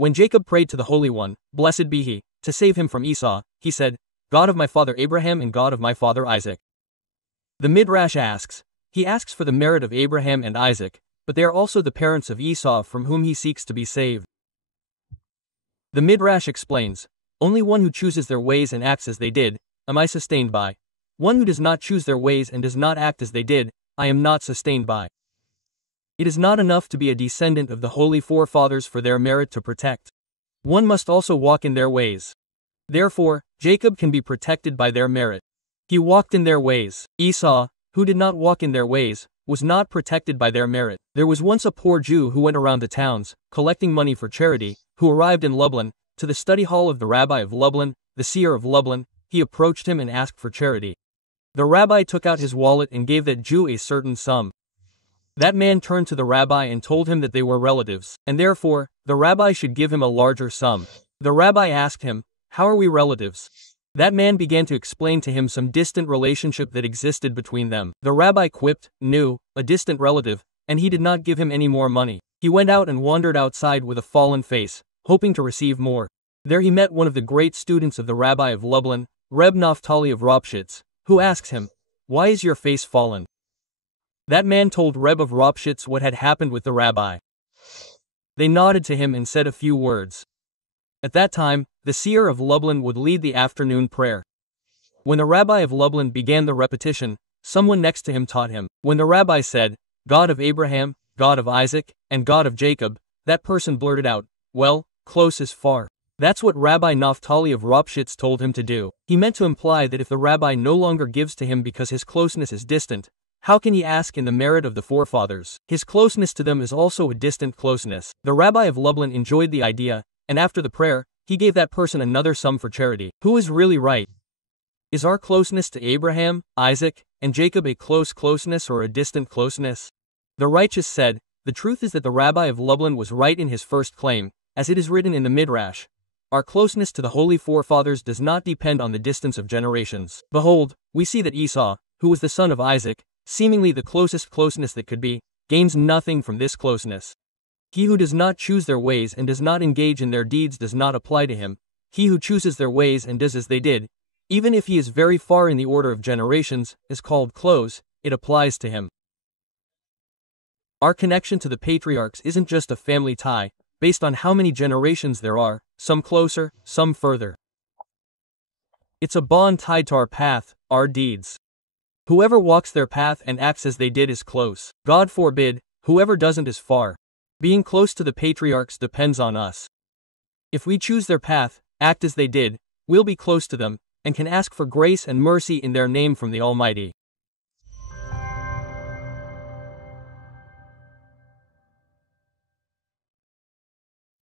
When Jacob prayed to the Holy One, blessed be he, to save him from Esau, he said, God of my father Abraham and God of my father Isaac. The Midrash asks, he asks for the merit of Abraham and Isaac, but they are also the parents of Esau from whom he seeks to be saved. The Midrash explains, only one who chooses their ways and acts as they did, am I sustained by. One who does not choose their ways and does not act as they did, I am not sustained by. It is not enough to be a descendant of the holy forefathers for their merit to protect. One must also walk in their ways. Therefore, Jacob can be protected by their merit. He walked in their ways. Esau, who did not walk in their ways, was not protected by their merit. There was once a poor Jew who went around the towns, collecting money for charity, who arrived in Lublin, to the study hall of the rabbi of Lublin, the seer of Lublin. He approached him and asked for charity. The rabbi took out his wallet and gave that Jew a certain sum. That man turned to the rabbi and told him that they were relatives, and therefore, the rabbi should give him a larger sum. The rabbi asked him, how are we relatives? That man began to explain to him some distant relationship that existed between them. The rabbi quipped, no, a distant relative, and he did not give him any more money. He went out and wandered outside with a fallen face, hoping to receive more. There he met one of the great students of the rabbi of Lublin, Reb Naphtali of Ropshitz, who asks him, why is your face fallen? That man told Reb of Ropshitz what had happened with the rabbi. They nodded to him and said a few words. At that time, the seer of Lublin would lead the afternoon prayer. When the rabbi of Lublin began the repetition, someone next to him taught him. When the rabbi said, God of Abraham, God of Isaac, and God of Jacob, that person blurted out, well, close is far. That's what Rabbi Naphtali of Ropshitz told him to do. He meant to imply that if the rabbi no longer gives to him because his closeness is distant, how can he ask in the merit of the forefathers? His closeness to them is also a distant closeness. The rabbi of Lublin enjoyed the idea, and after the prayer, he gave that person another sum for charity. Who is really right? Is our closeness to Abraham, Isaac, and Jacob a close closeness or a distant closeness? The righteous said, the truth is that the rabbi of Lublin was right in his first claim, as it is written in the Midrash. Our closeness to the holy forefathers does not depend on the distance of generations. Behold, we see that Esau, who was the son of Isaac, seemingly the closest closeness that could be, gains nothing from this closeness. He who does not choose their ways and does not engage in their deeds does not apply to him. He who chooses their ways and does as they did, even if he is very far in the order of generations, is called close, it applies to him. Our connection to the patriarchs isn't just a family tie, based on how many generations there are, some closer, some further. It's a bond tied to our path, our deeds. Whoever walks their path and acts as they did is close. God forbid, whoever doesn't is far. Being close to the patriarchs depends on us. If we choose their path, act as they did, we'll be close to them, and can ask for grace and mercy in their name from the Almighty.